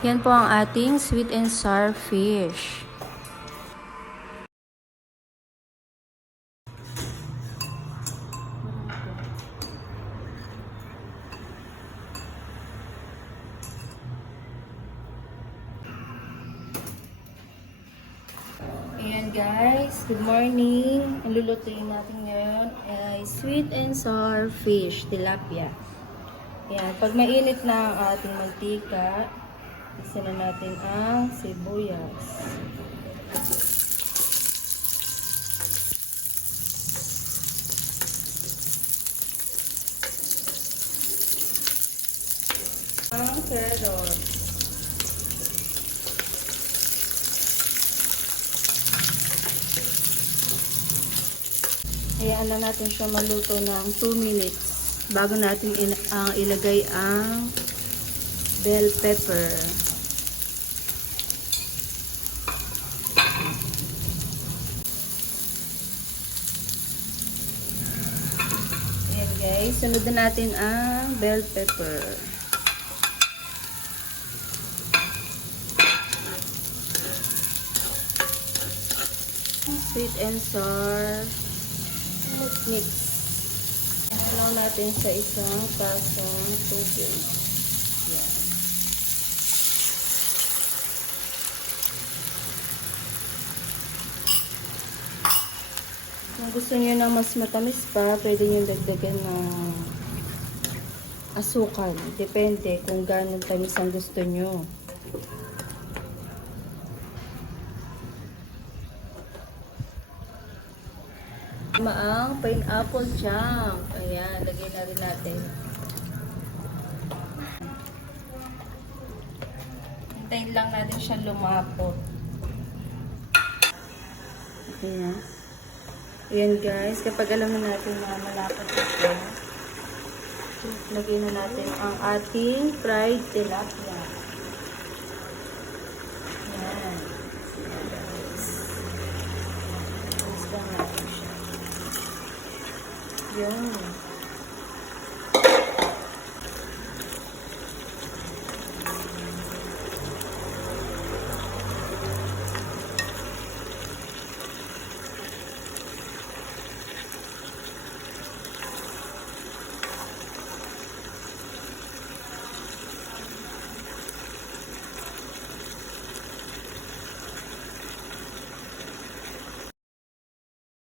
Yan po ang ating sweet and sour fish. Ayan guys, good morning. Ang lulutuin natin ngayon ay sweet and sour fish, tilapia. Ayan, pag mainit na ang ating mantika, isa na natin ang sibuyas. Ang carrots. Hayaan na natin siya maluto ng 2 minutes bago natin ilagay ang bell pepper. Ayan guys, sunod na natin ang bell pepper. Sweet and sour mix. Ilaw natin sa isang tasang tubig. Yan. Kung gusto niyo na mas matamis pa, pwede niyo dagdagan ng asukal. Depende kung gaano tamis ang gusto niyo. Ang pineapple jam. Ayan, lagay na rin natin. Hintayin lang natin siya lumapot. Ayan. Ayan guys, kapag alam na natin na malapot ito, lagay na natin ang ating fried tilapia. Ayan. Ayan guys. Tapos lang natin siya. Yun.